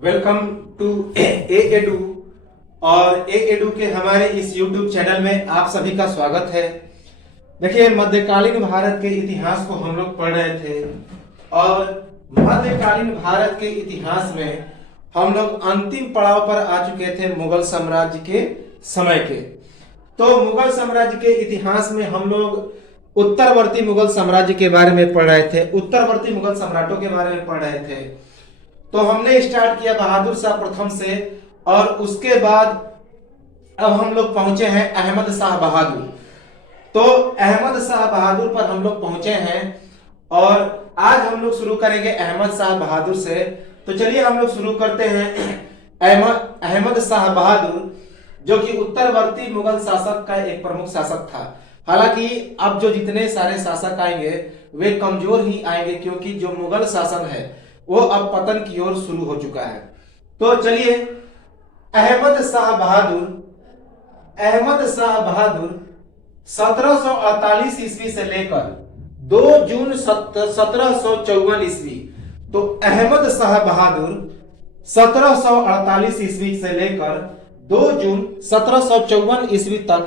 Welcome to A edu. और ए edu के हमारे इस यूट्यूब चैनल में आप सभी का स्वागत है। देखिए, मध्यकालीन भारत के इतिहास को हम लोग पढ़ रहे थे और मध्यकालीन भारत के इतिहास में हम लोग अंतिम पड़ाव पर आ चुके थे मुगल साम्राज्य के समय के। तो मुगल साम्राज्य के इतिहास में हम लोग उत्तरवर्ती मुगल साम्राज्य के बारे में पढ़ रहे थे, उत्तरवर्ती मुगल सम्राटों के बारे में पढ़ रहे थे। तो हमने स्टार्ट किया बहादुर शाह प्रथम से और उसके बाद अब हम लोग पहुंचे हैं अहमद शाह बहादुर। तो अहमद शाह बहादुर पर हम लोग पहुंचे हैं और आज हम लोग शुरू करेंगे अहमद शाह बहादुर से। तो चलिए हम लोग शुरू करते हैं अहमद शाह बहादुर, जो कि उत्तरवर्ती मुगल शासक का एक प्रमुख शासक था। हालांकि अब जो जितने सारे शासक आएंगे वे कमजोर ही आएंगे, क्योंकि जो मुगल शासन है वो अब पतन की ओर शुरू हो चुका है। तो चलिए, अहमद शाह बहादुर 1748 ईस्वी से लेकर 2 जून 1754 ईस्वी। तो अहमद शाह बहादुर 1748 ईस्वी से लेकर 2 जून 1754 ईस्वी तक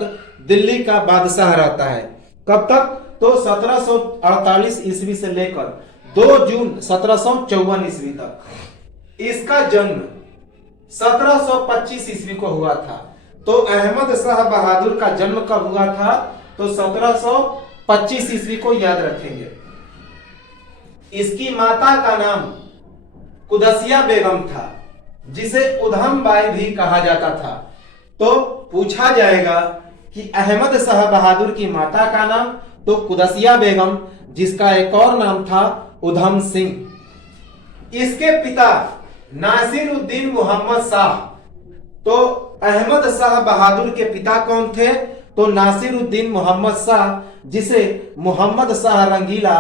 दिल्ली का बादशाह रहता है। कब तक? तो 1748 ईस्वी से लेकर 2 जून 1754 ईस्वी तक। इसका जन्म 1725 ईस्वी को हुआ था। तो अहमद शाह बहादुर का जन्म कब हुआ था? तो 1725 ईस्वी को याद रखेंगे। इसकी माता का नाम कुदसिया बेगम था, जिसे उधम बाई भी कहा जाता था। तो पूछा जाएगा कि अहमद शाह बहादुर की माता का नाम तो कुदसिया बेगम, जिसका एक और नाम था उधम सिंह। इसके पिता नासिरुद्दीन मोहम्मद शाह। तो अहमद शाह बहादुर के पिता कौन थे? तो नासिरुद्दीन मोहम्मद शाह, जिसे मोहम्मद शाह रंगीला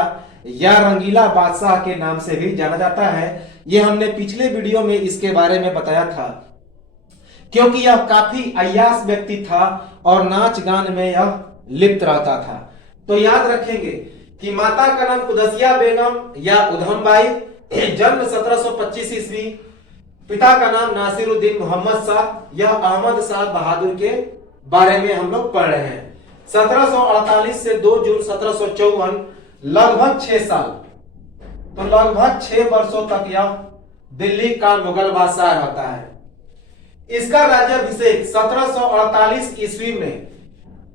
या रंगीला बादशाह के नाम से भी जाना जाता है। यह हमने पिछले वीडियो में इसके बारे में बताया था, क्योंकि यह काफी अय्याश व्यक्ति था और नाच गान में यह लिप्त रहता था। तो याद रखेंगे कि माता का नाम कुदसिया बेगम या उधम बाई, जन्म 1725 ईस्वी, पिता का नाम नासिरुद्दीन मोहम्मद शाह। यह अहमद शाह बहादुर के बारे में हम लोग पढ़ रहे हैं। 1748 से 2 जून 1754, लगभग 6 साल, तो लगभग 6 वर्षों तक यह दिल्ली का मुगल बादशाह रहता है। इसका राज्याभिषेक 1748 ईस्वी में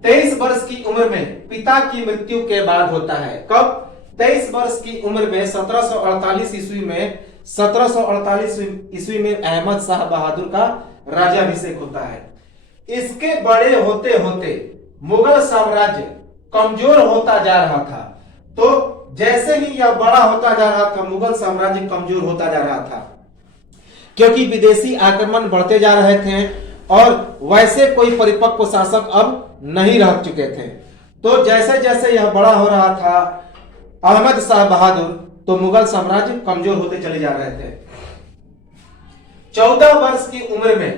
23 वर्ष की उम्र में पिता की मृत्यु के बाद होता है। कब? 23 वर्ष की उम्र में 1748 ईस्वी में 1748 ईस्वी में अहमद शाह बहादुर का राज्याभिषेक होता है। इसके बड़े होते होते मुगल साम्राज्य कमजोर होता जा रहा था। तो जैसे ही यह बड़ा होता जा रहा था, मुगल साम्राज्य कमजोर होता जा रहा था, क्योंकि विदेशी आक्रमण बढ़ते जा रहे थे और वैसे कोई परिपक्व शासक अब नहीं रह चुके थे। तो जैसे जैसे यह बड़ा हो रहा था अहमद शाह बहादुर, तो मुगल साम्राज्य कमजोर होते चले जा रहे थे। 14 वर्ष की उम्र में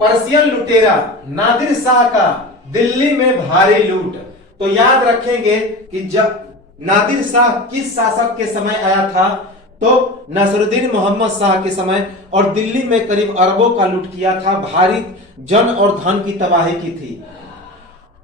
पर्शियन लुटेरा नादिर शाह का दिल्ली में भारी लूट। तो याद रखेंगे कि जब नादिर शाह किस शासक के समय आया था? तो नसरुद्दीन मोहम्मद शाह के समय, और दिल्ली में करीब अरबों का लूट किया था, भारी जन और धन की तबाही की थी।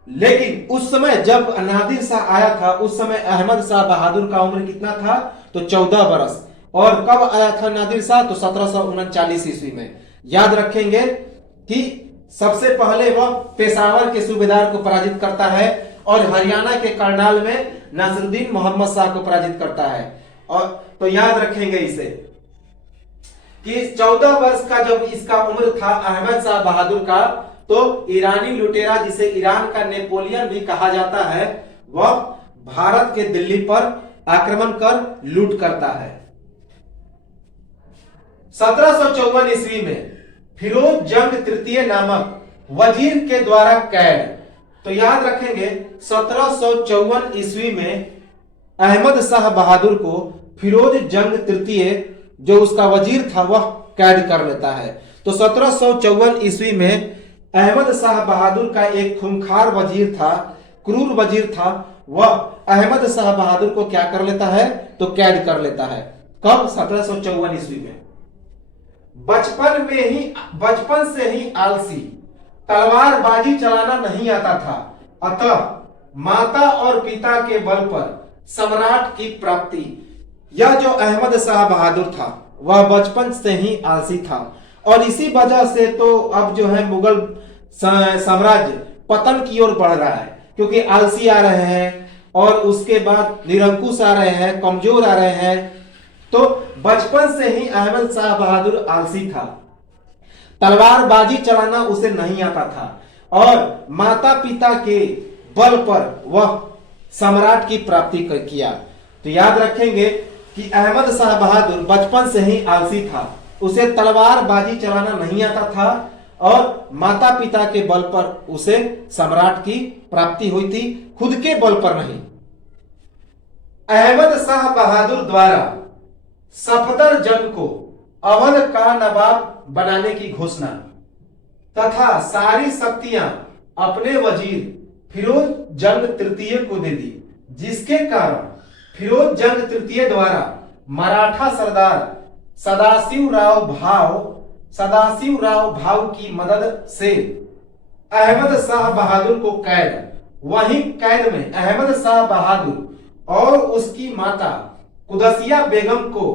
लेकिन उस समय जब नादिर शाह आया था, उस समय अहमद शाह बहादुर का उम्र कितना था? तो 14 वर्ष। और कब आया था नादिर शाह? तो 1739 ईस्वी में। याद रखेंगे कि सबसे पहले वह पेशावर के सूबेदार को पराजित करता है और हरियाणा के करनाल में नासिरुद्दीन मोहम्मद शाह को पराजित करता है। और तो याद रखेंगे इसे कि 14 वर्ष का जब इसका उम्र था अहमद शाह बहादुर का, तो ईरानी लुटेरा, जिसे ईरान का नेपोलियन भी कहा जाता है, वह भारत के दिल्ली पर आक्रमण कर लूट करता है। 1754 ईस्वी में फिरोज जंग तृतीय नामक वजीर के द्वारा कैद। तो याद रखेंगे 1754 ईस्वी में अहमद शाह बहादुर को फिरोज जंग तृतीय, जो उसका वजीर था, वह कैद कर लेता है। तो 1754 ईस्वी में अहमद शाह बहादुर का एक खूंखार वजीर था, क्रूर वजीर था, वह अहमद शाह बहादुर को क्या कर लेता है? तो कैद कर लेता है। कब? 1754 ईस्वी में। बचपन से ही आलसी, तलवारबाजी चलाना नहीं आता था, अतः माता और पिता के बल पर सम्राट की प्राप्ति। यह जो अहमद शाह बहादुर था वह बचपन से ही आलसी था और इसी वजह से तो अब जो है मुगल साम्राज्य पतन की ओर बढ़ रहा है, क्योंकि आलसी आ रहे हैं और उसके बाद निरंकुश आ रहे हैं, कमजोर आ रहे हैं। तो बचपन से ही अहमद शाह बहादुर आलसी था, तलवारबाजी चलाना उसे नहीं आता था और माता पिता के बल पर वह सम्राट की प्राप्ति किया। तो याद रखेंगे कि अहमद शाह बहादुर बचपन से ही आलसी था, उसे तलवारबाजी चलाना नहीं आता था और माता पिता के बल पर उसे सम्राट की प्राप्ति हुई थी, खुद के बल पर नहीं। अहमद शाह बहादुर द्वारा सफदरजंग को अवध का नवाब बनाने की घोषणा तथा सारी शक्तियां अपने वजीर फिरोज जंग तृतीय को दे दी, जिसके कारण फिरोज जंग तृतीय द्वारा मराठा सरदार सदाशिवराव भाव की मदद से अहमद शाह बहादुर को कैद, वहीं कैद में अहमद शाह बहादुर और उसकी माता कुदसिया बेगम को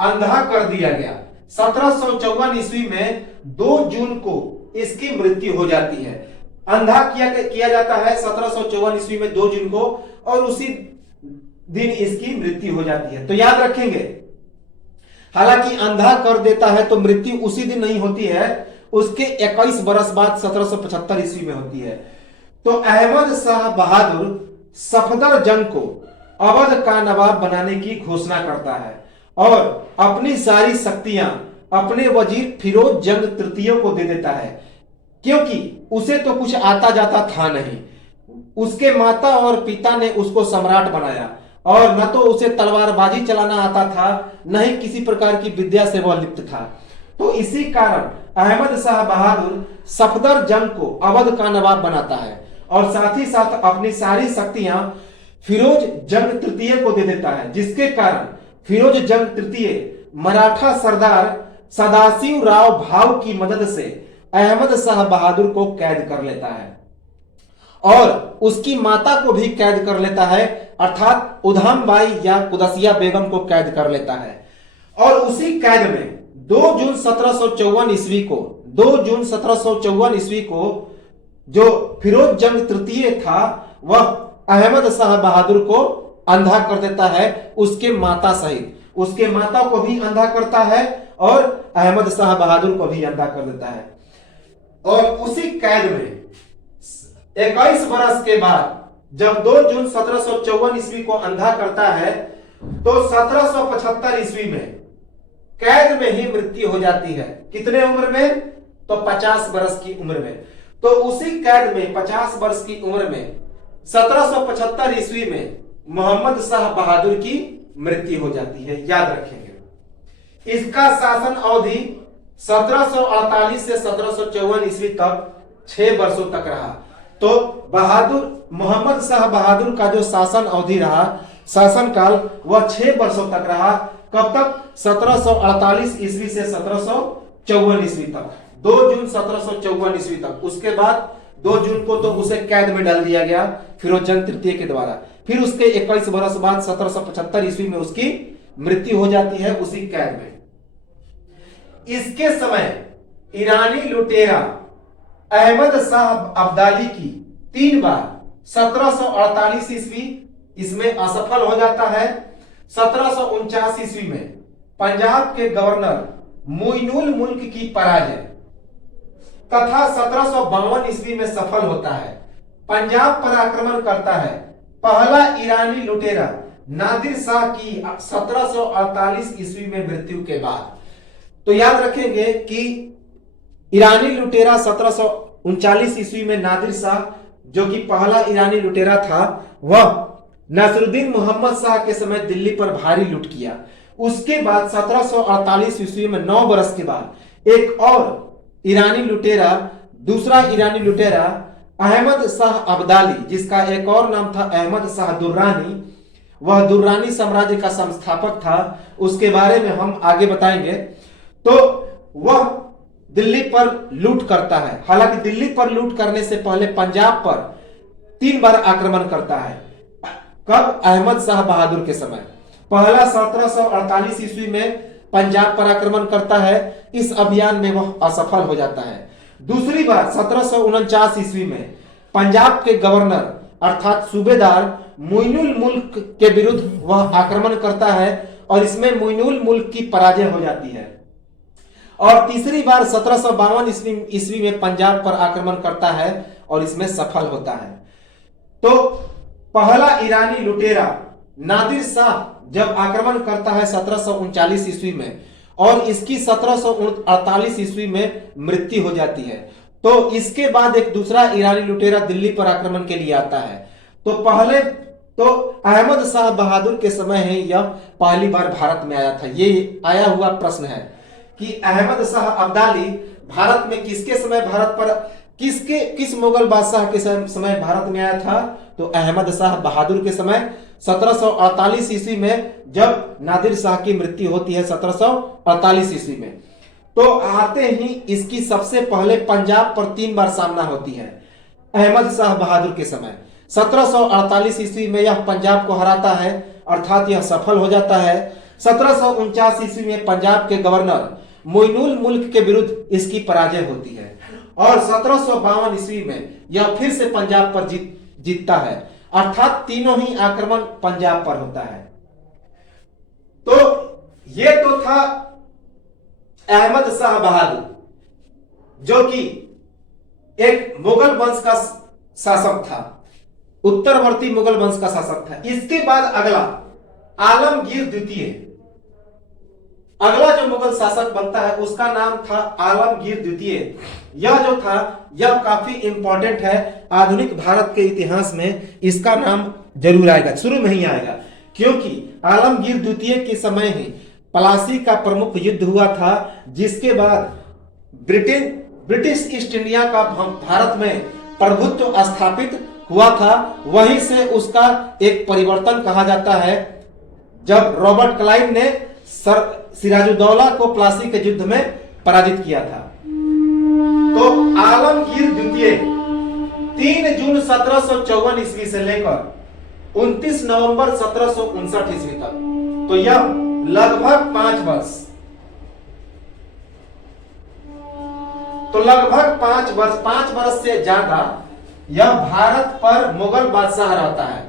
अंधा कर दिया गया। 1754 ईस्वी में 2 जून को इसकी मृत्यु हो जाती है। अंधा किया जाता है 1754 ईस्वी में 2 जून को और उसी दिन इसकी मृत्यु हो जाती है। तो याद रखेंगे, हालांकि अंधा कर देता है तो मृत्यु उसी दिन नहीं होती है, उसके 21 बरस बाद 1775 ईस्वी में होती है। तो अहमद शाह बहादुर सफदरजंग को अवध का नवाब बनाने की घोषणा करता है और अपनी सारी शक्तियां अपने वजीर फिरोज जंग तृतीय को दे देता है, क्योंकि उसे तो कुछ आता जाता था नहीं। उसके माता और पिता ने उसको सम्राट बनाया और न तो उसे तलवारबाजी चलाना आता था, न ही किसी प्रकार की विद्या से वह लिप्त था। तो इसी कारण अहमद शाह बहादुर सफदरजंग को अवध का नवाब बनाता है और साथ ही साथ अपनी सारी शक्तियां फिरोज जंग तृतीय को दे देता है, जिसके कारण फिरोज जंग तृतीय मराठा सरदार सदाशिवराव भाव की मदद से अहमद शाह बहादुर को कैद कर लेता है और उसकी माता को भी कैद कर लेता है, अर्थात उधमबाई या कुदसिया बेगम को कैद कर लेता है। और उसी कैद में 2 जून 1754 ईस्वी को जो फिरोज जंग तृतीय था वह अहमद शाह बहादुर को अंधा कर देता है, उसके माता सहित। उसके माता को भी अंधा करता है और अहमद शाह बहादुर को भी अंधा कर देता है। और उसी कैद में 21 बरस के बाद जब 2 जून 1754 ईस्वी को अंधा करता है तो 1775 ईस्वी में कैद में ही मृत्यु हो जाती है। कितने उम्र में? तो 50 बरस की उम्र में। तो उसी कैद में 50 वर्ष की उम्र में 1775 ईस्वी में मोहम्मद शाह बहादुर की मृत्यु हो जाती है। याद रखेंगे, इसका शासन अवधि 1748 से 1754 ईस्वी तक 6 वर्षों तक रहा। तो मोहम्मद शाह बहादुर का जो शासन अवधि रहा, शासन काल, वह 6 वर्षों तक रहा। कब तक? 1748 ईस्वी से 1754 ईस्वी तक, 2 जून 1754 ईस्वी तक। उसके बाद 2 जून को तो उसे कैद में डाल दिया गया फिरोज जंग तृतीय के द्वारा। फिर उसके 21 वर्ष बाद 1775 ईस्वी में उसकी मृत्यु हो जाती है उसी कैद में। इसके समय ईरानी लुटेरा अहमद शाह अब्दाली की 3 बार 1748 ईस्वी इसमें असफल हो जाता है, 1749 ईस्वी में पंजाब के गवर्नर मोइनुल मुल्क की पराजय तथा 1752 ईस्वी में सफल होता है। पंजाब पर आक्रमण करता है पहला ईरानी लुटेरा नादिर शाह की 1748 ईस्वी में मृत्यु के बाद। तो याद रखेंगे कि ईरानी लुटेरा 1739 ईस्वी में नादिर शाह, जो कि पहला ईरानी लुटेरा था, वह नासिरुद्दीन मोहम्मद शाह के समय दिल्ली पर भारी लूट किया। उसके बाद 1748 ईस्वी में 9 बरस के बाद एक और ईरानी लुटेरा, दूसरा ईरानी लुटेरा अहमद शाह अब्दाली, जिसका एक और नाम था अहमद शाह दुर्रानी, वह दुर्रानी साम्राज्य का संस्थापक था। उसके बारे में हम आगे बताएंगे। तो वह दिल्ली पर लूट करता है। हालांकि दिल्ली पर लूट करने से पहले पंजाब पर 3 बार आक्रमण करता है। कब? अहमद शाह बहादुर के समय। पहला 1748 ईस्वी में पंजाब पर आक्रमण करता है। इस अभियान में वह असफल हो जाता है। दूसरी बार 1749 ईस्वी में पंजाब के गवर्नर अर्थात सूबेदार मोइनुल मुल्क के विरुद्ध वह आक्रमण करता है और इसमें मोइनुल मुल्क की पराजय हो जाती है। और तीसरी बार 1752 ईस्वी में पंजाब पर आक्रमण करता है और इसमें सफल होता है। तो पहला ईरानी लुटेरा नादिर शाह जब आक्रमण करता है 1739 ईस्वी में और इसकी 1748 ईस्वी में मृत्यु हो जाती है। तो इसके बाद एक दूसरा ईरानी लुटेरा दिल्ली पर आक्रमण के लिए आता है। तो पहले तो अहमद शाह बहादुर के समय ही यह पहली बार भारत में आया था। ये आया हुआ प्रश्न है कि अहमद शाह अब्दाली भारत में किसके समय भारत पर किस मुगल बादशाह के समय भारत में आया था? तो अहमद शाह बहादुर के समय 1748 ईस्वी में, जब नादिर शाह की मृत्यु होती है 1748 ईस्वी में। तो आते ही इसकी सबसे पहले पंजाब पर 3 बार सामना होती है अहमद शाह बहादुर के समय। 1748 ईस्वी में यह पंजाब को हराता है, अर्थात यह सफल हो जाता है। 1749 ईस्वी में पंजाब के गवर्नर मोइनुल मुल्क के विरुद्ध इसकी पराजय होती है और 1752 ईस्वी में यह फिर से पंजाब पर जीतता है, अर्थात तीनों ही आक्रमण पंजाब पर होता है। तो ये तो था अहमद शाह बहादुर, जो कि एक मुगल वंश का शासक था, उत्तरवर्ती मुगल वंश का शासक था। इसके बाद अगला आलमगीर द्वितीय, अगला जो मुगल शासक बनता है उसका नाम था आलमगीर द्वितीय। यह जो था यह काफी इंपॉर्टेंट है, आधुनिक भारत के इतिहास में इसका नाम जरूर आएगा, शुरू में ही आएगा, क्योंकि आलमगीर द्वितीय के समय ही प्लासी का प्रमुख युद्ध हुआ था, जिसके बाद ब्रिटिश ईस्ट इंडिया का भारत में प्रभुत्व स्थापित हुआ था। वहीं से उसका एक परिवर्तन कहा जाता है, जब रॉबर्ट क्लाइव ने सिराजुद्दौला को प्लासी के युद्ध में पराजित किया था। तो आलमगीर द्वितीय 3 जून 1754 ईस्वी से लेकर 29 नवंबर 1759 ईस्वी तक, तो यह लगभग 5 वर्ष, तो लगभग 5 वर्ष से ज्यादा यह भारत पर मुगल बादशाह रहता है।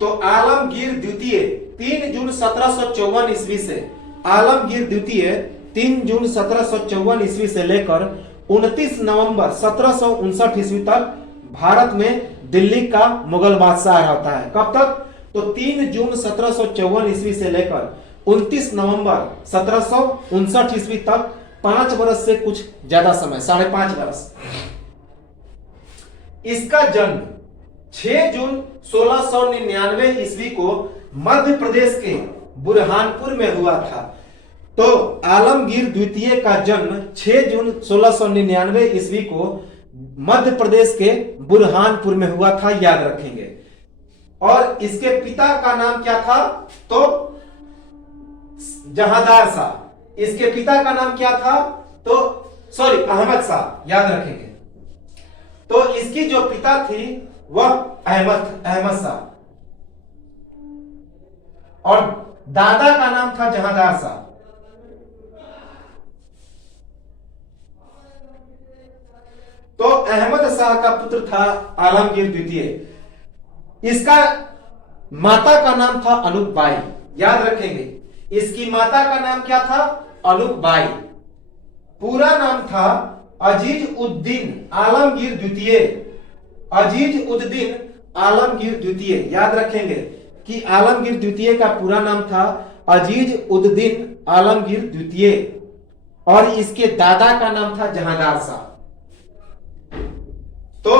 तो आलमगीर द्वितीय 3 जून 1754 ईस्वी से आलमगीर द्वितीय 3 जून 1754 ईस्वी से लेकर 29 नवंबर 1759 ईस्वी तक भारत में दिल्ली का मुगल बादशाह रहता है। कब तक? तो 3 जून 1754 ईस्वी से लेकर 29 नवंबर 1759 ईस्वी तक 5 वर्ष से कुछ ज्यादा समय, 5.5 वर्ष। इसका जन्म 6 जून 1699 ईस्वी को मध्य प्रदेश के बुरहानपुर में हुआ था। तो आलमगीर द्वितीय का जन्म 6 जून 1699 ईस्वी को मध्य प्रदेश के बुरहानपुर में हुआ था, याद रखेंगे। और इसके पिता का नाम क्या था? तो जहांदार शाह। इसके पिता का नाम क्या था? तो अहमद शाह, याद रखेंगे। तो इसकी जो पिता थी वह अहमद शाह और दादा का नाम था जहांदार शाह। तो अहमद शाह का पुत्र था आलमगीर द्वितीय। इसका माता का नाम था अनूप बाई, याद रखेंगे। इसकी माता का नाम क्या था? अनूप बाई। पूरा नाम था अजीज उद्दीन आलमगीर द्वितीय। अजीज उद्दीन आलमगीर द्वितीय, याद रखेंगे कि आलमगीर द्वितीय का पूरा नाम था अजीज उद्दीन आलमगीर द्वितीय और इसके दादा का नाम था जहांदार शाह। तो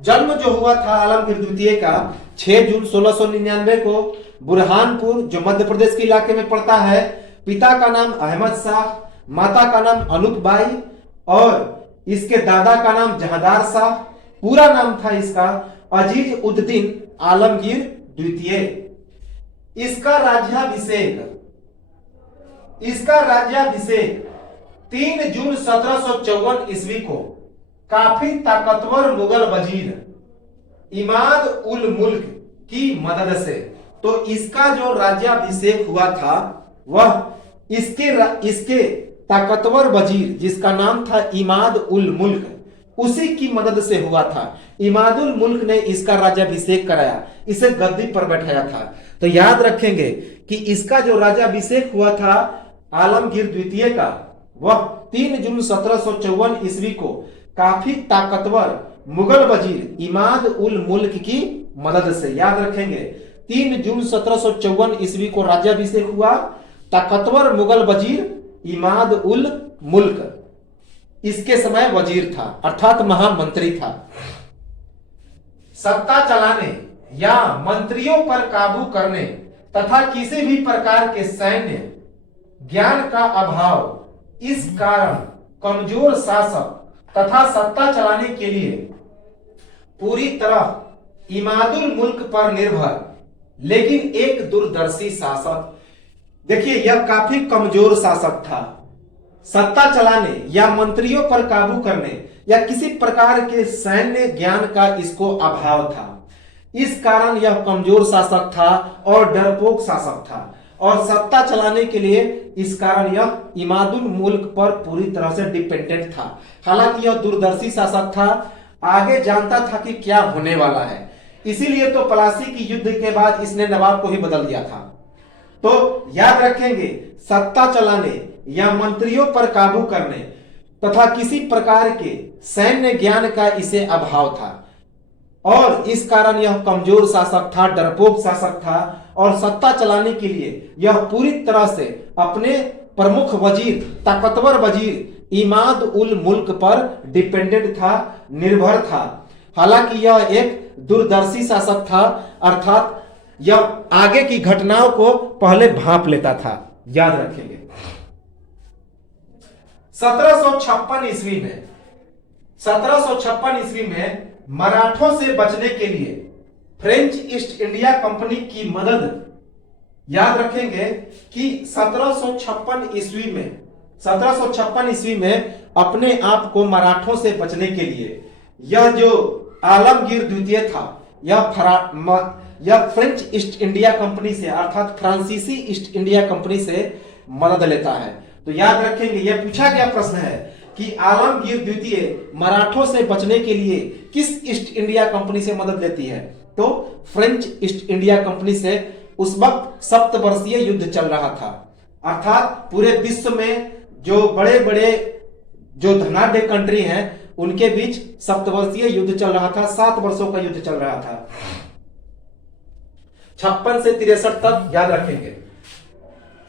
जन्म जो हुआ था आलमगीर द्वितीय का 6 जून 1699 को बुरहानपुर, जो मध्य प्रदेश के इलाके में पड़ता है। पिता का नाम अहमद शाह, माता का नाम अनूप बाई और इसके दादा का नाम जहांदार शाह। पूरा नाम था इसका अजीज उद्दीन आलमगीर द्वितीय। इसका राज्याभिषेक इसका राज्याभिषेक 3 जून 1754 ईस्वी को काफी ताकतवर मुगल वजीर इमाद उल मुल्क की मदद से, तो इसका जो राज्याभिषेक हुआ था वह इसके ताकतवर वजीर जिसका नाम था इमाद उल मुल्क, उसी की मदद से हुआ था। इमादुल मुल्क ने इसका राज्याभिषेक कराया, इसे गद्दी पर बैठाया था। तो याद रखेंगे कि इसका जो राज्याभिषेक हुआ था आलमगीर द्वितीय का, वह 3 जून 1754 ईस्वी को काफी ताकतवर मुगल वजीर इमाद उल मुल्क की मदद से। याद रखेंगे 3 जून 1754 ईस्वी को राज्याभिषेक हुआ, ताकतवर मुगल वजीर इमाद उल मुल्क इसके समय वजीर था, अर्थात महामंत्री था। सत्ता चलाने या मंत्रियों पर काबू करने तथा किसी भी प्रकार के सैन्य ज्ञान का अभाव, इस कारण कमजोर शासक तथा सत्ता चलाने के लिए पूरी तरह इमादुल मुल्क पर निर्भर लेकिन एक दूरदर्शी शासक। देखिए यह काफी कमजोर शासक था, सत्ता चलाने या मंत्रियों पर काबू करने या किसी प्रकार के सैन्य ज्ञान का इसको अभाव था। इस कारण यह कमजोर शासक था और डरपोक शासक था, और सत्ता चलाने के लिए इस कारण यह इमादुल मुल्क पर पूरी तरह से डिपेंडेंट था। हालांकि यह दूरदर्शी शासक था, आगे जानता था कि क्या होने वाला है, इसीलिए तो प्लासी की युद्ध के बाद इसने नवाब को ही बदल दिया था। तो याद रखेंगे सत्ता चलाने या मंत्रियों पर काबू करने तथा किसी प्रकार के सैन्य ज्ञान का इसे अभाव था, और इस कारण यह कमजोर शासक था, डरपोक शासक था, और सत्ता चलाने के लिए यह पूरी तरह से अपने प्रमुख वजीर, ताकतवर वजीर इमाद उल मुल्क पर डिपेंडेंट था, निर्भर था। हालांकि यह एक दूरदर्शी शासक था, अर्थात यह आगे की घटनाओं को पहले भांप लेता था। याद रखेंगे 1756 ईस्वी में मराठों से बचने के लिए फ्रेंच ईस्ट इंडिया कंपनी की मदद, याद रखेंगे कि 1756 ईस्वी में अपने आप को मराठों से बचने के लिए यह जो आलमगीर द्वितीय था यह फ्रेंच ईस्ट इंडिया कंपनी से, अर्थात फ्रांसीसी ईस्ट इंडिया कंपनी से मदद लेता है। तो याद रखेंगे यह पूछा गया प्रश्न है कि आलमगीर द्वितीय मराठों से बचने के लिए किस ईस्ट इंडिया कंपनी से मदद लेती है, तो फ्रेंच ईस्ट इंडिया कंपनी से। उस वक्त सप्तवर्षीय युद्ध चल रहा था, अर्थात पूरे विश्व में जो बड़े बड़े जो धनाढ्य कंट्री हैं उनके बीच सप्तवर्षीय युद्ध चल रहा था, 7 वर्षों का युद्ध चल रहा था, 56 से 63 तक। याद रखेंगे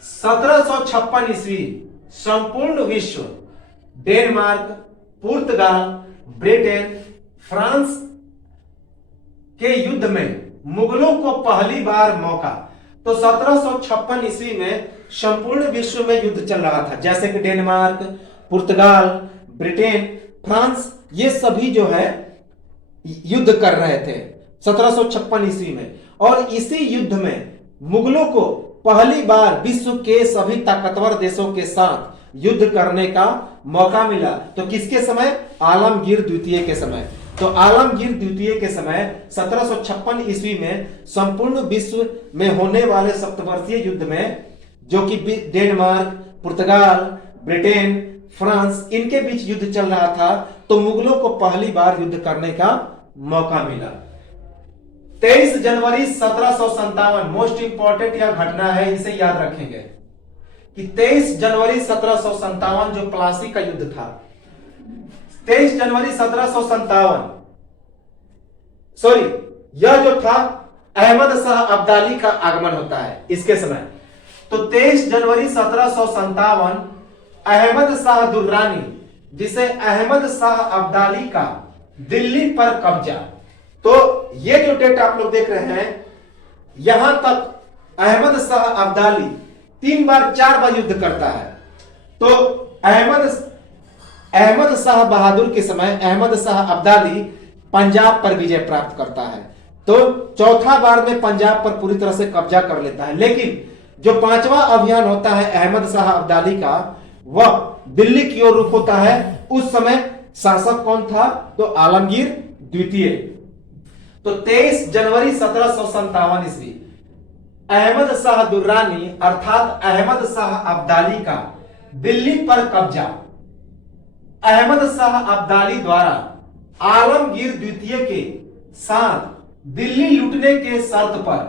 1756 ईस्वी संपूर्ण विश्व डेनमार्क, पुर्तगाल, ब्रिटेन, फ्रांस के युद्ध में मुगलों को पहली बार मौका। तो 1756 ईस्वी में संपूर्ण विश्व में युद्ध चल रहा था, जैसे कि डेनमार्क, पुर्तगाल, ब्रिटेन, फ्रांस, ये सभी जो है युद्ध कर रहे थे 1756 ईस्वी में। और इसी युद्ध में मुगलों को पहली बार विश्व के सभी ताकतवर देशों के साथ युद्ध करने का मौका मिला। तो किसके समय? आलमगीर द्वितीय के समय। तो आलमगीर द्वितीय के समय 1756 ईस्वी में संपूर्ण विश्व में होने वाले सप्तवर्षीय युद्ध में, जो कि डेनमार्क, पुर्तगाल, ब्रिटेन, फ्रांस, इनके बीच युद्ध चल रहा था, तो मुगलों को पहली बार युद्ध करने का मौका मिला। 23 जनवरी 1757 मोस्ट इंपॉर्टेंट यह घटना है, इसे याद रखेंगे कि 23 जनवरी 1757 जो प्लासी का युद्ध था, 23 जनवरी 1757 यह जो था अहमद शाह अब्दाली का आगमन होता है इसके समय। तो 23 जनवरी 1757 अहमद शाह दुर्रानी, जिसे अहमद शाह अब्दाली का दिल्ली पर कब्जा। तो ये जो डेट आप लोग देख रहे हैं, यहां तक अहमद शाह अब्दाली 4 बार युद्ध करता है। तो अहमद शाह बहादुर के समय अहमद शाह अब्दाली पंजाब पर विजय प्राप्त करता है। तो चौथा बार में पंजाब पर पूरी तरह से कब्जा कर लेता है। लेकिन जो पांचवा अभियान होता है अहमद शाह अब्दाली का, वह दिल्ली की ओर रुख होता है। उस समय शासक कौन था? तो आलमगीर द्वितीय। तो 23 जनवरी 1757 ईस्वी अहमद शाह दुर्रानी अर्थात अहमद शाह अब्दाली का दिल्ली पर कब्जा। अहमद शाह अब्दाली द्वारा आलमगीर द्वितीय के साथ दिल्ली लूटने के शर्त पर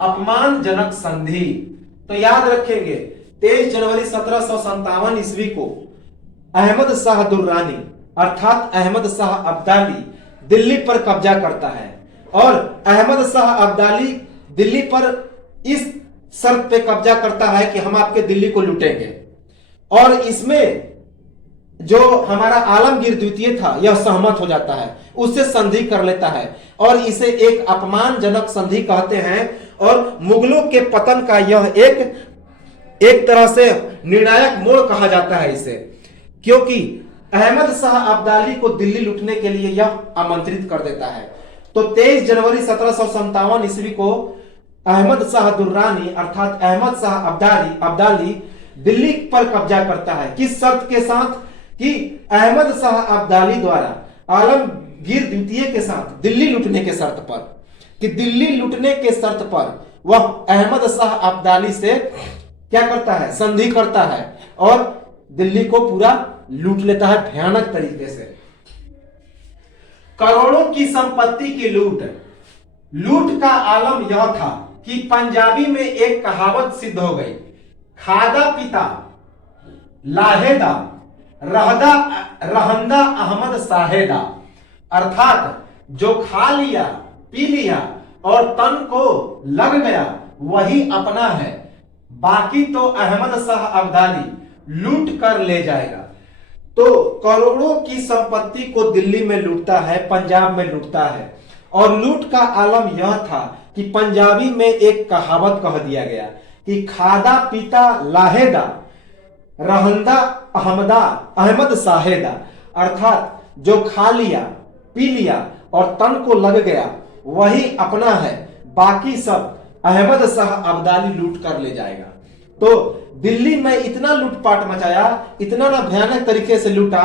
अपमानजनक संधि। तो याद रखेंगे 23 जनवरी 1757 ईस्वी को अहमद शाह दुर्रानी अर्थात अहमद शाह अब्दाली दिल्ली पर कब्जा करता है और अहमद शाह अब्दाली दिल्ली पर इस शर्त पे कब्जा करता है कि हम आपके दिल्ली को लूटेंगे। और इसमें जो हमारा आलमगीर द्वितीय था यह सहमत हो जाता है, उससे संधि कर लेता है और इसे एक अपमानजनक संधि कहते हैं। और मुगलों के पतन का यह एक तरह से निर्णायक मोड़ कहा जाता है इसे, क्योंकि अहमद शाह अब्दाली को दिल्ली लूटने के लिए यह आमंत्रित कर देता है। तो 23 जनवरी 1757 ईस्वी को अहमद शाह दुर्रानी अर्थात अहमद शाह अब्दाली दिल्ली पर कब्जा करता है। किस शर्त के साथ? कि अहमद शाह अब्दाली द्वारा आलमगीर द्वितीय के साथ दिल्ली लूटने के शर्त पर, कि दिल्ली लूटने के शर्त पर वह अहमद शाह अब्दाली से क्या करता है? संधि करता है और दिल्ली को पूरा लूट लेता है भयानक तरीके से। करोड़ों की संपत्ति की लूट का आलम यह था कि पंजाबी में एक कहावत सिद्ध हो गई, खादा पिता लाहेदा रहंदा अहमद साहेदा। अर्थात जो खा लिया पी लिया और तन को लग गया वही अपना है, बाकी तो अहमद शाह अब्दाली लूट कर ले जाएगा। तो करोड़ों की संपत्ति को दिल्ली में लूटता है, पंजाब में लूटता है। और लूट का आलम यह था कि पंजाबी में एक कहावत कह दिया गया कि खादा पीता लाहेदा रहंदा अहमद साहेदा। अर्थात जो खा लिया पी लिया और तन को लग गया वही अपना है, बाकी सब अहमद शाह अब्दाली लूट कर ले जाएगा। तो दिल्ली में इतना लूटपाट मचाया, इतना ना भयानक तरीके से लूटा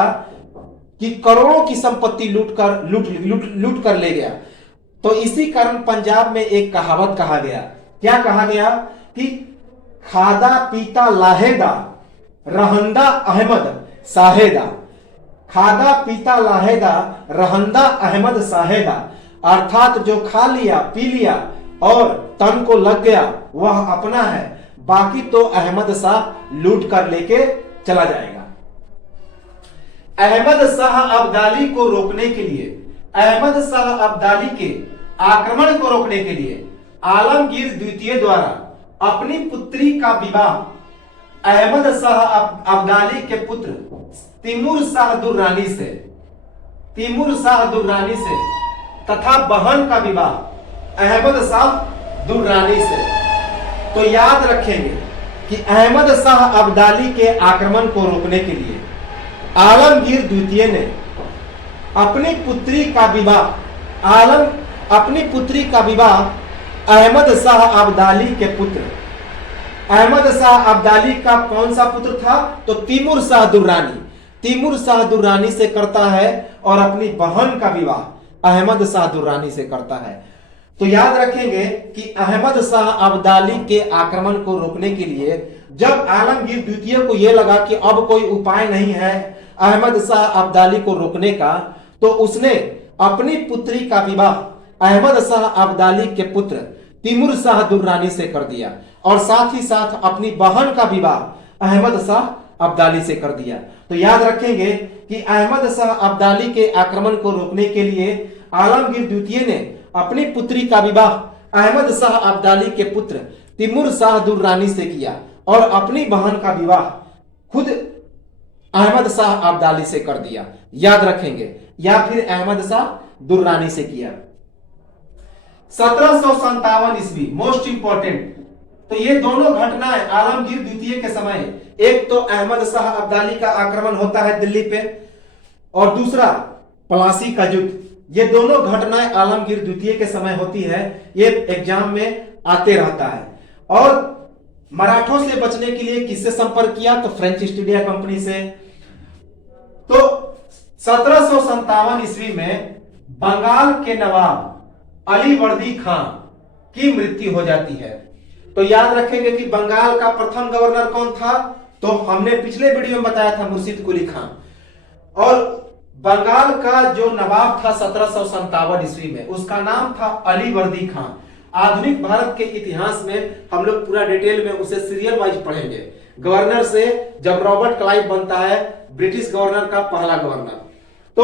कि करोड़ों की संपत्ति लूट कर ले गया। तो इसी कारण पंजाब में एक कहावत कहा गया। क्या कहा गया? कि खादा पीता लाहेदा रहंदा अहमद साहेदा। खादा पीता लाहेदा रहंदा अहमद साहेदा। अर्थात जो खा लिया पी लिया और तन को लग गया वह अपना है, बाकी तो अहमद शाह लूट कर लेके चला जाएगा। अहमद शाह अब्दाली को रोकने के लिए, अहमद शाह अब्दाली के आक्रमण को रोकने के लिए आलमगीर द्वितीय द्वारा अपनी पुत्री का विवाह अहमद शाह अब्दाली के पुत्र तैमूर शाह दुर्रानी से तथा बहन का विवाह अहमद शाह दुर्रानी से। तो याद रखेंगे कि अहमद शाह अब्दाली के आक्रमण को रोकने के लिए आलमगीर द्वितीय ने अपनी पुत्री का विवाह अहमद शाह अब्दाली के पुत्र, अहमद शाह अब्दाली का कौन सा पुत्र था? तो तैमूर शाह दुर्रानी से करता है और अपनी बहन का विवाह अहमद शाह दुर्रानी से करता है। तो याद रखेंगे कि अहमद शाह अब्दाली के आक्रमण को रोकने के लिए जब आलमगीर द्वितीय को यह लगा कि अब कोई उपाय नहीं है अहमद शाह अब्दाली को रोकने का, तो उसने अपनी पुत्री का विवाह अहमद शाह अब्दाली के पुत्र तैमूर शाह दुर्रानी से कर दिया और साथ ही साथ अपनी बहन का विवाह अहमद शाह अब्दाली से कर दिया। तो याद रखेंगे कि अहमद शाह अब्दाली के आक्रमण को रोकने के लिए आलमगीर द्वितीय ने अपनी पुत्री का विवाह अहमद शाह अब्दाली के पुत्र तैमूर शाह दुर्रानी से किया और अपनी बहन का विवाह खुद अहमद शाह अब्दाली से कर दिया। याद रखेंगे, या फिर अहमद शाह दुर्रानी से किया। 1757 ईस्वी मोस्ट इंपॉर्टेंट। तो ये दोनों घटनाएं आलमगीर द्वितीय के समय, एक तो अहमद शाह अब्दाली का आक्रमण होता है दिल्ली पे और दूसरा प्लासी का युद्ध। ये दोनों घटनाएं आलमगीर द्वितीय के समय होती है। ये एग्जाम में आते रहता है। और मराठों से बचने के लिए किससे संपर्क किया? तो फ्रेंच ईस्ट इंडिया कंपनी से। तो 1757 ईस्वी में बंगाल के नवाब अलीवर्दी खां की मृत्यु हो जाती है। तो याद रखेंगे कि बंगाल का प्रथम गवर्नर कौन था? तो हमने पिछले वीडियो में बताया था मुर्शिद कुली खां। और बंगाल का जो नवाब था 1757 ईस्वी में, उसका नाम था अलीवर्दी खां। आधुनिक भारत के इतिहास में हम लोग पूरा डिटेल में उसे सीरियल वाइज पढ़ेंगे। गवर्नर से जब रॉबर्ट क्लाइव बनता है ब्रिटिश गवर्नर का पहला गवर्नर, तो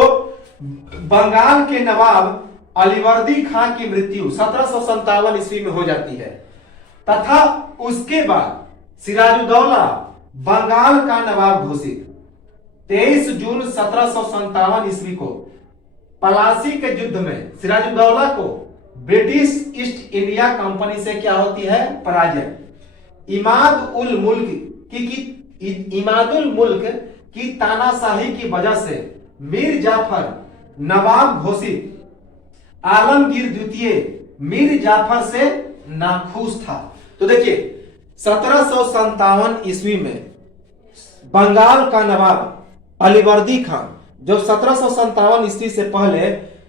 बंगाल के नवाब अलीवर्दी खां की मृत्यु 1757 ईस्वी में हो जाती है तथा उसके बाद सिराजुद्दौला बंगाल का नवाब घोषित। 23 जून 1757 ईस्वी को पलासी के युद्ध में सिराजुद्दौला को ब्रिटिश ईस्ट इंडिया कंपनी से क्या होती है? पराजय। इमाद उल मुल्क की तानाशाही की वजह से मीर जाफर नवाब घोषित आलमगीर द्वितीय मीर जाफर से नाखुश था। तो देखिए 1757 ईस्वी में बंगाल का नवाब अलीवर्दी खां, जो 1757 ईस्वी से पहले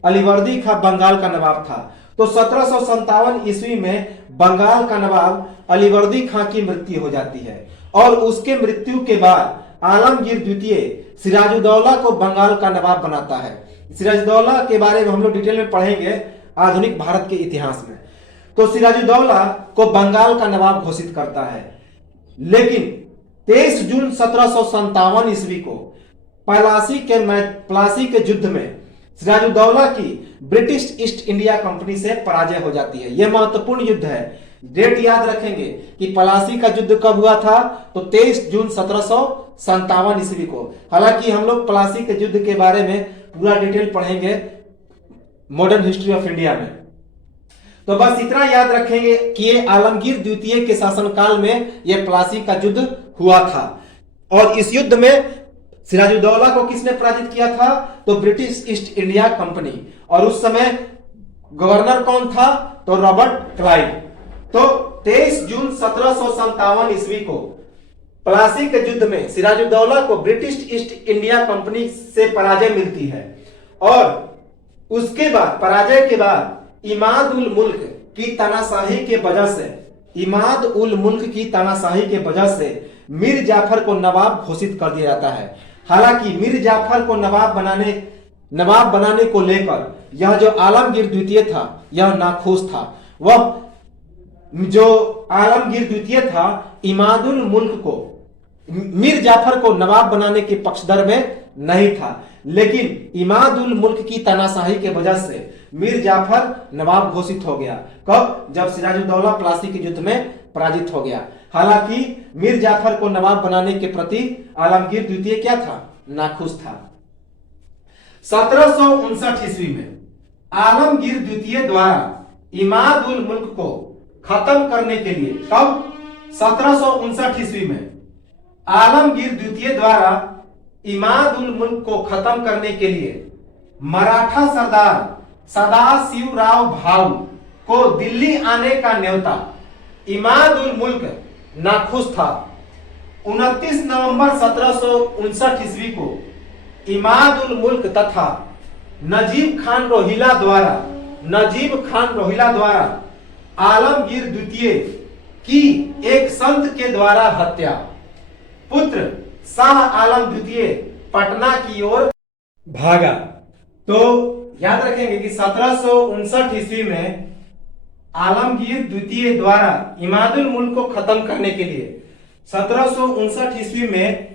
अलीवर्दी खां बंगाल का नवाब था, तो 1757 ईस्वी में बंगाल का नवाब अलीवर्दी खां की मृत्यु हो जाती है और उसके मृत्यु के बाद आलमगीर द्वितीय सिराजुद्दौला को बंगाल का नवाब बनाता है। सिराजुद्दौला के बारे में हम लोग डिटेल में पढ़ेंगे आधुनिक भारत के इतिहास में। तो सिराजुद्दौला को बंगाल का नवाब घोषित करता है, लेकिन 23 जून 1757 ईस्वी को पलासी के युद्ध में सिराजुद्दौला की ब्रिटिश ईस्ट इंडिया कंपनी से पराजय हो जाती है। यह महत्वपूर्ण युद्ध है। डेट याद रखेंगे कि पलासी का युद्ध कब हुआ था? तो 23 जून 1757 ईस्वी को। हालांकि हम लोग पलासी के युद्ध के बारे में पूरा डिटेल पढ़ेंगे मॉडर्न हिस्ट्री ऑफ इंडिया में। तो बस इतना याद रखेंगे कि ये आलमगीर द्वितीय के शासनकाल में यह पलासी का युद्ध हुआ था और इस युद्ध में सिराजुद्दौला को किसने पराजित किया था? तो ब्रिटिश ईस्ट इंडिया कंपनी। और उस समय गवर्नर कौन था? तो रॉबर्ट क्लाइव। तो 23 जून 1757 ईस्वी को पलासी के युद्ध में सिराजुद्दौला को ब्रिटिश ईस्ट इंडिया कंपनी से पराजय मिलती है और उसके बाद पराजय के बाद इमाद उल मुल्क की तानाशाही के वजह से मीर जाफर को नवाब घोषित कर दिया जाता है। हालांकि मीर जाफर को नवाब बनाने को लेकर यह जो आलमगीर द्वितीय था यह नाखुश था। वह जो आलमगीर द्वितीय था इमादुल मुल्क को, मीर जाफर को नवाब बनाने के पक्षधर में नहीं था, लेकिन इमादुल मुल्क की तानाशाही के वजह से मीर जाफर नवाब घोषित हो गया। कब? जब सिराजुद्दौला पलासी के युद्ध में पराजित हो गया। हालांकि मीर जाफर को नवाब बनाने के प्रति आलमगीर द्वितीय क्या था? नाखुश था। 1759 ईस्वी में आलमगीर द्वितीय द्वारा इमाद उल मुल्क को खत्म करने के लिए, कब? 1759 ईस्वी में आलमगीर द्वितीय द्वारा इमाद उल मुल्क को खत्म करने के लिए मराठा सरदार सदाशिवराव भाऊ को दिल्ली आने का न्योता इमाद उल मुल्क नाखुश था। 29 नवंबर 1759 ईस्वी को इमाद उल मुल्क तथा नजीब खान रोहिला द्वारा आलमगीर द्वितीय की एक संत के द्वारा हत्या। पुत्र शाह आलम द्वितीय पटना की ओर भागा। तो याद रखेंगे कि 1759 ईस्वी में आलमगीर द्वितीय द्वारा इमादुल मुल्क को खत्म करने के लिए 1759 ईस्वी में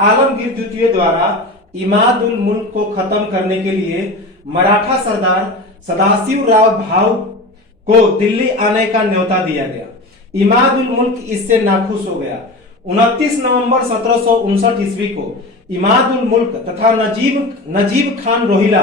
आलमगीर द्वितीय द्वारा इमाद उल मुल्क को खत्म करने के लिए मराठा सरदार सदाशिवराव भाऊ को दिल्ली आने का न्योता दिया गया। इमाद उल मुल्क इससे नाखुश हो गया। 29 नवंबर 1759 ईस्वी को इमाद उल मुल्क तथा नजीब खान रोहिला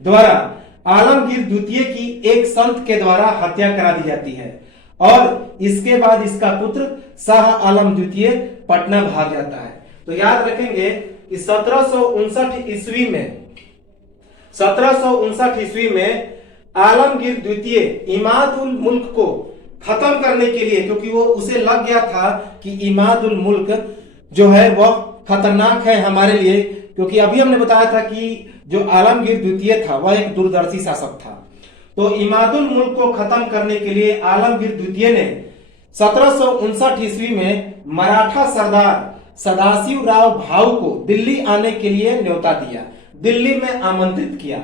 द्वारा आलमगीर द्वितीय की एक संत के द्वारा हत्या करा दी जाती है और इसके बाद इसका पुत्र शाह आलम द्वितीय पटना भाग जाता है। तो याद रखेंगे कि 1759 ईस्वी में आलमगीर द्वितीय इमाद उल मुल्क को खत्म करने के लिए, क्योंकि वो उसे लग गया था कि इमादुल मुल्क जो है वह खतरनाक है हमारे लिए, क्योंकि अभी हमने बताया था कि जो आलमगीर द्वितीय था वह एक दूरदर्शी शासक था। तो इमादुल मुल्क को खत्म करने के लिए आलमगीर द्वितीय ने 1759 ईस्वी में मराठा सरदार सदाशिवराव भाऊ को दिल्ली आने के लिए न्योता दिया, दिल्ली में आमंत्रित किया।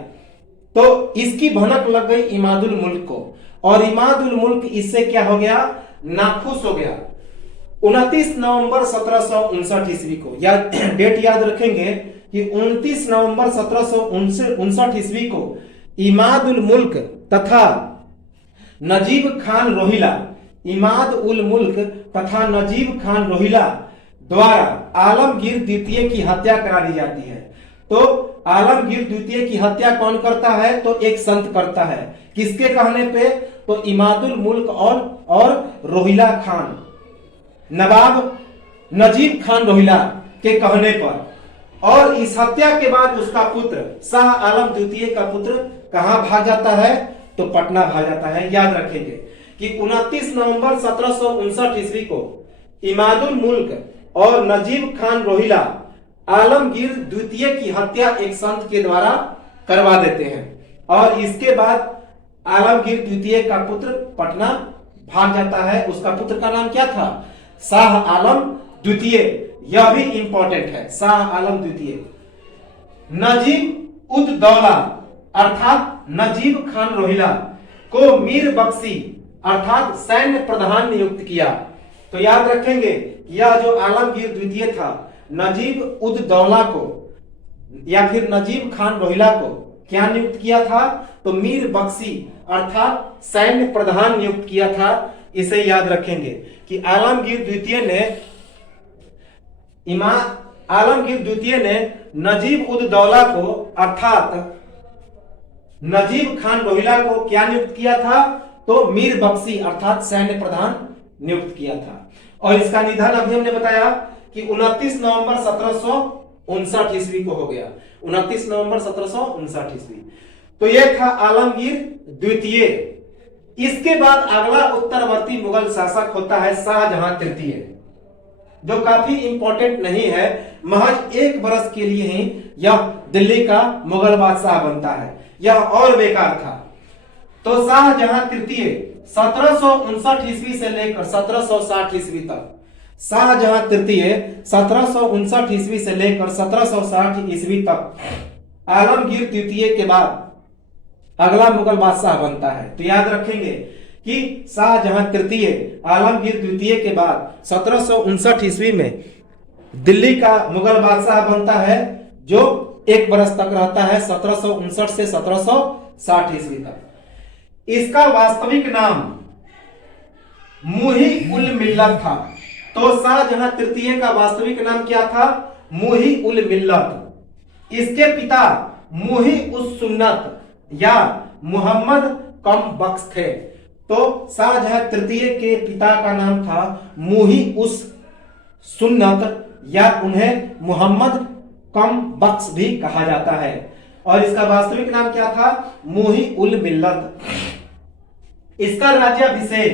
तो इसकी भनक लग गई इमादुल मुल्क को, और इमादुल मुल्क इससे क्या हो गया, नाखुश हो गया। 29 नवंबर 1759 ईस्वी को, या डेट याद रखेंगे कि 29 नवंबर 1759 ईस्वी को इमादुल मुल्क तथा नजीब खान रोहिला, इमाद उल मुल्क तथा नजीब खान रोहिला द्वारा आलमगीर द्वितीय की हत्या करा दी जाती है। तो आलमगीर द्वितीय की हत्या कौन करता है, तो एक संत करता है। किसके कहने पे, तो इमादुल मुल्क और रोहिला खान, नवाब नजीब खान रोहिला के कहने पर। और इस हत्या के बाद उसका पुत्र शाह आलम द्वितीय का पुत्र कहां भाग जाता है, तो पटना भाग जाता है। याद रखेंगे कि 29 नवंबर 1759 ईस्वी को इमादुल मुल्क और नजीब खान रोहिला आलमगीर द्वितीय की हत्या एक संत के द्वारा करवा देते हैं, और इसके बाद आलमगीर द्वितीय का पुत्र पटना भाग जाता है। उसका पुत्र का नाम क्या था, शाह आलम द्वितीय। यह भी इंपॉर्टेंट है, शाह आलम द्वितीय। नजीब उद दौला अर्थात नजीब खान रोहिला को मीर बख्शी अर्थात सैन्य प्रधान नियुक्त किया। तो याद रखेंगे यह जो आलमगीर द्वितीय था, नजीब उद दौला को या फिर नजीब खान रोहिला को क्या नियुक्त किया था, तो मीर बख्शी अर्थात सैन्य प्रधान नियुक्त किया था। इसे याद रखेंगे कि आलमगीर द्वितीय ने नजीब उद दौला को अर्थात नजीब खान रोहिला को क्या नियुक्त किया था, तो मीर बख्शी अर्थात सैन्य प्रधान नियुक्त किया था। और इसका निधन अभी हमने बताया कि 29 नवंबर 1759 ईस्वी को हो गया। 29 नवंबर 1759 ईस्वी। तो यह था आलमगीर द्वितीय। इसके बाद अगला उत्तरवर्ती मुगल शासक होता है शाहजहां तृतीय, जो काफी इंपॉर्टेंट नहीं है, महज 1 वर्ष के लिए ही यह दिल्ली का मुगल बादशाह बनता है। यह और बेकार था। तो शाहजहां तृतीय 1759 ईस्वी से लेकर 1760 ईस्वी तक, शाहजहां तृतीय 1759 ईस्वी से लेकर 1760 ईस्वी तक आलमगीर द्वितीय के बाद अगला मुगल बादशाह बनता है। तो याद रखेंगे कि शाहजहां तृतीय आलमगीर द्वितीय के बाद 1759 ईस्वी में दिल्ली का मुगल बादशाह बनता है, जो 1 वर्ष तक रहता है, 1759 से 1760 ईस्वी तक। इसका वास्तविक नाम मुही उल मिल्लत था। तो शाहजहां तृतीय का वास्तविक नाम क्या था, मुही उल मिल्लत। इसके पिता मुही उस सुन्नत या मोहम्मद कम बख्श थे। तो शाहजहां तृतीय के पिता का नाम था मुही उस सुन्नत, या उन्हें मोहम्मद कम बख्श भी कहा जाता है। और इसका वास्तविक नाम क्या था, मुही उल मिल्लत। इसका राज्याभिषेक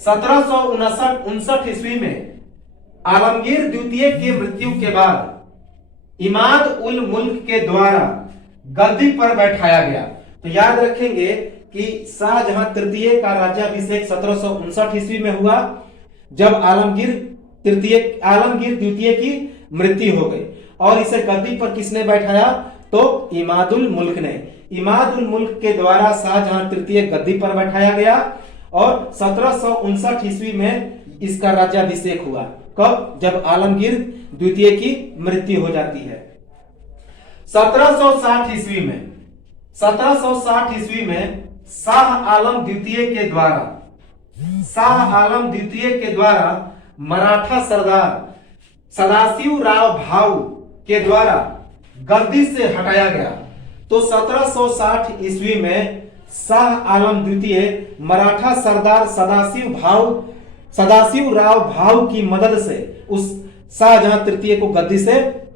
1759 ईस्वी में आलमगीर द्वितीय की मृत्यु के बाद इमाद उल मुल्क के द्वारा गद्दी पर बैठाया गया। तो याद रखेंगे कि शाहजहां तृतीय का राज्याभिषेक 1759 ईस्वी में हुआ, जब आलमगीर द्वितीय की मृत्यु हो गई। और इसे गद्दी पर किसने बैठाया, तो इमादुल मुल्क ने। इमादुल मुल्क के द्वारा शाहजहां तृतीय गद्दी पर बैठाया गया, और 1759 ईस्वी में इसका राज्याभिषेक हुआ। कब, जब आलमगीर द्वितीय की मृत्यु हो जाती है। 1760 ईस्वी में शाह आलम द्वितीय के द्वारा मराठा सरदार सदाशिवराव भाऊ के द्वारा गद्दी से हटाया गया। तो 1760 ईस्वी में शाह आलम द्वितीय मराठा सरदार सदाशिवराव भाऊ की मदद से उस शाहजहां तृतीय को गद्दी से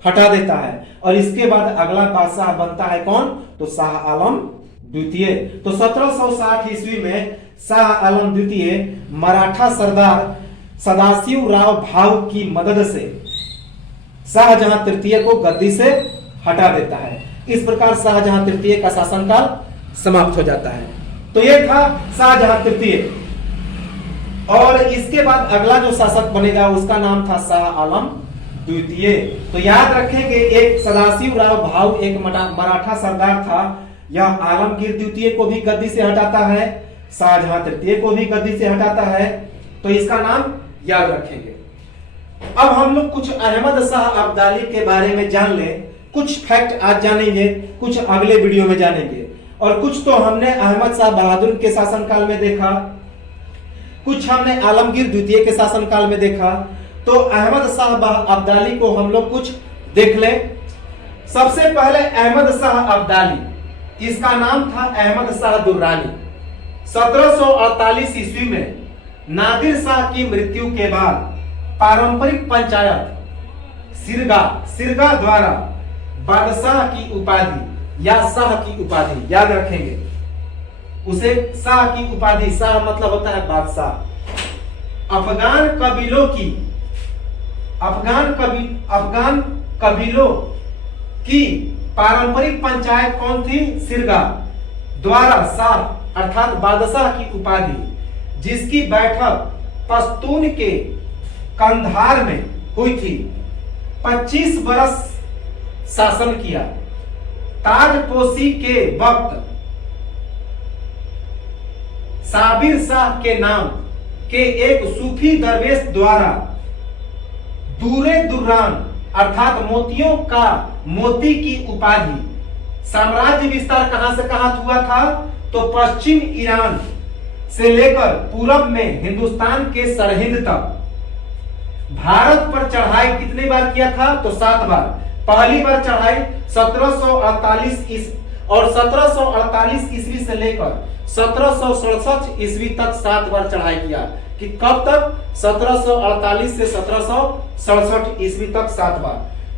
हटा देता है। और इसके बाद अगला बादशाह बनता है कौन, तो शाह आलम द्वितीय। तो 1760 ईस्वी में शाह आलम द्वितीय मराठा सरदार सदाशिव राव भाऊ की मदद से शाहजहां तृतीय को गद्दी से हटा देता है। इस प्रकार शाहजहां तृतीय का शासनकाल समाप्त हो जाता है। तो यह था शाहजहां तृतीय। और इसके बाद अगला जो शासक बनेगा उसका नाम था शाह आलम द्वितीय। तो याद रखेंगे, एक सदाशिव राव भाऊ एक मराठा सरदार था, यह आलमगीर द्वितीय को भी गद्दी से हटाता है, शाहजहां तृतीय को भी गद्दी से हटाता है। तो इसका नाम याद रखेंगे। अब हम लोग कुछ अहमद शाह अब्दाली के बारे में जान लें। कुछ फैक्ट आज जानेंगे, कुछ अगले वीडियो में जानेंगे। और कुछ तो हमने अहमद शाह बहादुर के शासनकाल में देखा, कुछ हमने आलमगीर द्वितीय के शासनकाल में देखा। तो अहमद शाह अब्दाली को हम लोग कुछ देख ले। सबसे पहले अहमद शाह अब्दाली, इसका नाम था अहमद शाह दुर्रानी। 1748 ईस्वी में नादिर शाह की मृत्यु के बाद पारंपरिक पंचायत सिरगा द्वारा बादशाह की उपाधि या शाह की उपाधि, याद रखेंगे उसे शाह की उपाधि, शाह मतलब होता है बादशाह, अफगान कबीलों की पारंपरिक पंचायत कौन थी? सिरगा द्वारा शाह अर्थात बादशाह की उपाधि, जिसकी बैठक पश्तून के कंधार में हुई थी। 25 बरस शासन किया। ताजपोशी के वक्त साबिर शाह के नाम के एक सूफी दरवेश द्वारा दूरे दुर्रान अर्थात मोतियों का मोती की उपाधि, साम्राज्य विस्तार कहां से कहां हुआ था? तो पश्चिम ईरान से लेकर पूरब में हिंदुस्तान के सरहिंद तक। भारत पर चढ़ाई कितनी बार किया था? तो 7 बार। पहली बार चढ़ाई 1748 और 1748 ईस्वी से लेकर 1767 ईस्वी तक 7 बार चढ़ाई किया। कि कब तक? 1748 से 1767 ईस्वी तक 7 बार।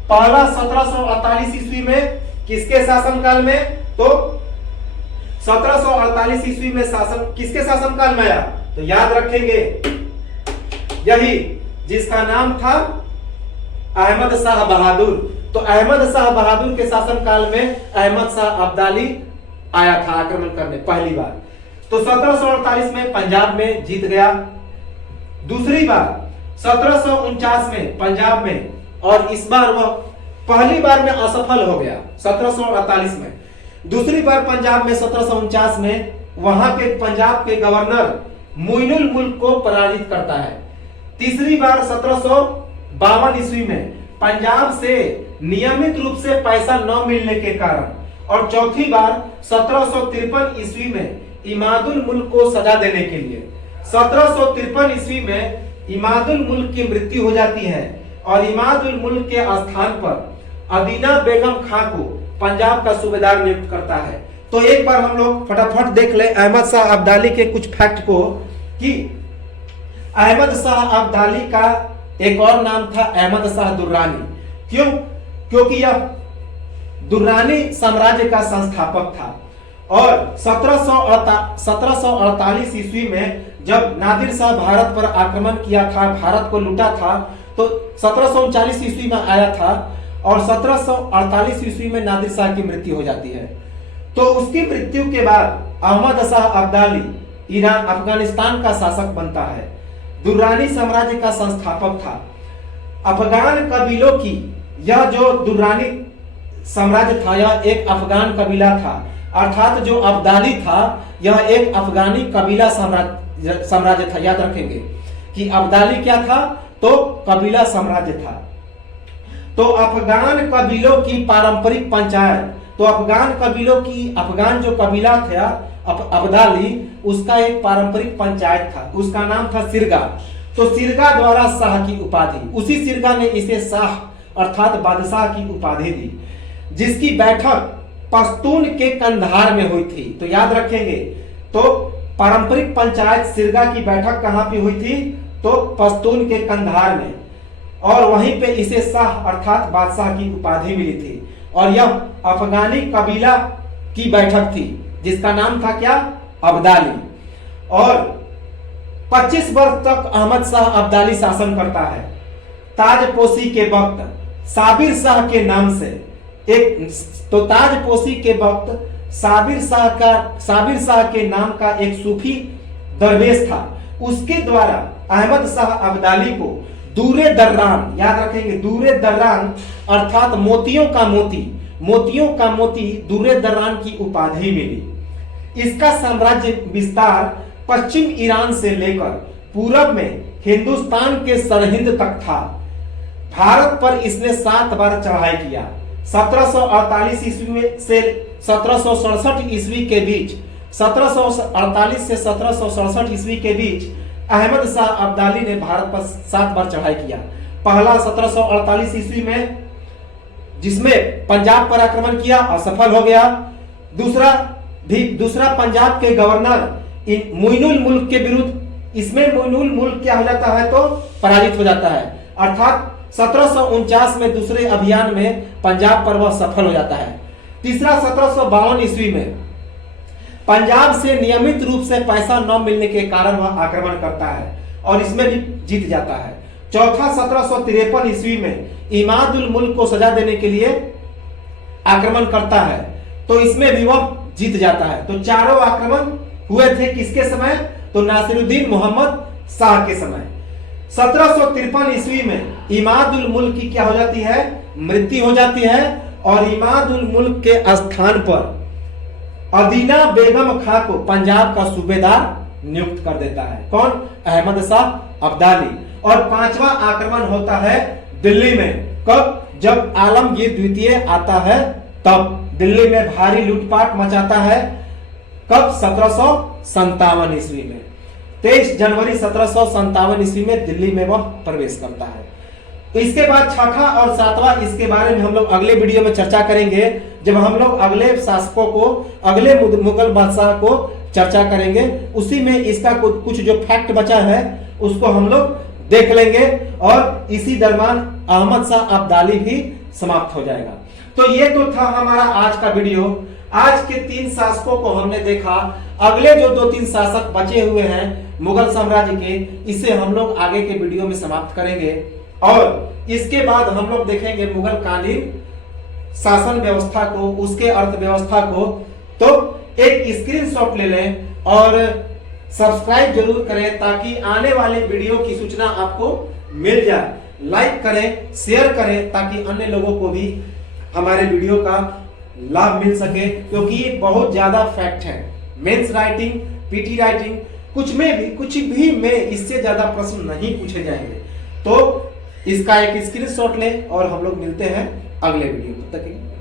पहला 1748 ईस्वी में किसके शासनकाल में? तो 1748 ईस्वी में शासन किसके शासनकाल में आया? तो याद रखेंगे यही जिसका नाम था अहमद शाह बहादुर। तो अहमद शाह बहादुर के शासनकाल में अहमद शाह अब्दाली आया था आक्रमण करने पहली बार। तो 1748 में पंजाब में जीत गया। दूसरी बार 1749 में पंजाब में, और इस बार वह पहली बार में असफल हो गया 1748 में। दूसरी बार पंजाब में 1749 में वहां के पंजाब के गवर्नर मोइनुल मुल्क को पराजित करता है। तीसरी बार 1752 ईस्वी में पंजाब से नियमित रूप से पैसा न मिलने के कारण, और चौथी बार 1753 ईस्वी में इमादुल मुल्क को सजा देने के लिए। 1753 ईस्वी में इमादुल मुल्क की मृत्यु हो जाती है और इमादुल मुल्क के स्थान पर अदीना बेगम खां को पंजाब का सूबेदार नियुक्त करता है। तो एक बार हम लोग फटाफट देख ले अहमद शाह अब्दाली के कुछ फैक्ट को, कि अहमद शाह अब्दाली का एक और नाम था अहमद शाह दुर्रानी। क्यों? क्योंकि यह दुर्रानी साम्राज्य का संस्थापक था। और 1748 ईस्वी में जब नादिर शाह भारत पर आक्रमण किया था, भारत को लूटा था, तो 1739 ईस्वी में आया था और 1748 ईस्वी में नादिर शाह की मृत्यु हो जाती है। तो उसकी मृत्यु के बाद अहमद शाह अब्दाली ईरान अफगानिस्तान का शासक बनता है। दुर्रानी साम्राज्य का संस्थापक था। अफगान कबीलों की यह जो दुर्रानी साम्राज्य था, यह एक अफगान कबीला था, अर्थात जो अब्दाली था यह एक अफगानी कबीला साम्राज्य था। याद रखेंगे कि अब्दाली क्या था? तो कबीला साम्राज्य था। तो अफगान कबीलों की पारंपरिक पंचायत, तो अफगान कबीलों की, अफगान जो कबीला था अब्दाली, उसका एक पारंपरिक पंचायत था, उसका नाम था सिरगा। तो सिरगा द्वारा शाह की उपाधि, उसी सिरगा ने इसे शाह अर्थात बादशाह की उपाधि दी, जिसकी बैठक पश्तून के कंधार में हुई थी। तो याद रखेंगे, तो पारंपरिक पंचायत सिरगा की बैठक कहां पे हुई थी? तो पश्तून के कंधार में, और वहीं पे इसे शाह अर्थात बादशाह की उपाधि मिली थी। और यह अफगानी कबीला की बैठक थी जिसका नाम था क्या? अब्दाली। और 25 वर्ष तक अहमद शाह अब्दाली शासन करता है। ताजपोशी के वक्त साबिर शाह के नाम से ताजपोशी के वक्त साबिर शाह के नाम का एक सूफी दरवेश था। उसके द्वारा अहमद शाह अब्दाली को दूरे दर्रान, याद रखेंगे, दूरे दर्रान अर्थात मोतियों का मोती दूरे दर्रान की उपाधि मिली। इसका साम्राज्य विस्तार पश्चिम ईरान से लेकर पूरब में हिंदुस्तान के सरहिंद तक था। भारत पर इसने 7 बार चढ़ाई किया। 1748 ईस्वी में से 1767 ईस्वी के बीच 1748 से 1767 ईस्वी के बीच अहमद शाह अब्दाली ने भारत पर 7 बार चढ़ाई किया। पहला 1748 ईस्वी में, जिसमें पंजाब पर आक्रमण किया, असफल हो गया। दूसरा पंजाब के गवर्नर मोइनुल मुल्क के विरुद्ध, इसमें मोइनुल मुल्क क्या हो जाता है तो पराजित हो जाता है, अर्थात 1749 में दूसरे अभियान में पंजाब पर वह सफल हो जाता है। तीसरा 1752 ईस्वी में पंजाब से नियमित रूप से पैसा न मिलने के कारण वह आक्रमण करता है और इसमें भी जीत जाता है। चौथा 1753 ईस्वी में इमादुल मुल्क को सजा देने के लिए आक्रमण करता है, तो इसमें भी वह जीत जाता है। तो चारों आक्रमण हुए थे किसके समय तो नासिरुद्दीन मोहम्मद शाह के समय। 1753 ईस्वी में इमादुल मुल्क की क्या हो जाती है, मृत्यु हो जाती है और इमादुल मुल्क के स्थान पर अदीना बेगम खां को पंजाब का सूबेदार नियुक्त कर देता है। कौन? अहमद शाह अब्दाली। और 5वां आक्रमण होता है दिल्ली में। कब? जब आलमगीर द्वितीय आता है तब दिल्ली में भारी लूटपाट मचाता है। कब? 1757 ईस्वी में। 23 जनवरी 1757 ईस्वी में दिल्ली में वह प्रवेश करता है। तो इसके बाद 6वां और 7वां, इसके बारे में हम लोग अगले वीडियो में चर्चा करेंगे, जब हम लोग अगले शासकों को, अगले मुगल बादशाह को चर्चा करेंगे। उसी में इसका कुछ जो फैक्ट बचा है उसको हम लोग देख लेंगे और इसी दरमियान अहमद शाह अब्दाली भी समाप्त हो जाएगा। तो ये तो था हमारा आज का वीडियो। आज के 3 शासकों को हमने देखा। अगले जो 2-3 शासक बचे हुए हैं मुगल साम्राज्य के, इसे हम लोग आगे के वीडियो में समाप्त करेंगे और इसके बाद हम लोग देखेंगे मुगल कालीन शासन व्यवस्था को, उसके अर्थव्यवस्था को। तो एक स्क्रीनशॉट ले लें और सब्सक्राइब जरूर करें ताकि आने वाले वीडियो की सूचना आपको मिल जाए। लाइक करें, शेयर करें ताकि अन्य लोगों को भी हमारे वीडियो का लाभ मिल सके, क्योंकि ये बहुत ज्यादा फैक्ट है। मेंस राइटिंग, पीटी राइटिंग, कुछ भी में इससे ज्यादा प्रश्न नहीं पूछे जाएंगे। तो इसका एक स्क्रीनशॉट लें और हम लोग मिलते हैं अगले वीडियो में। तब तक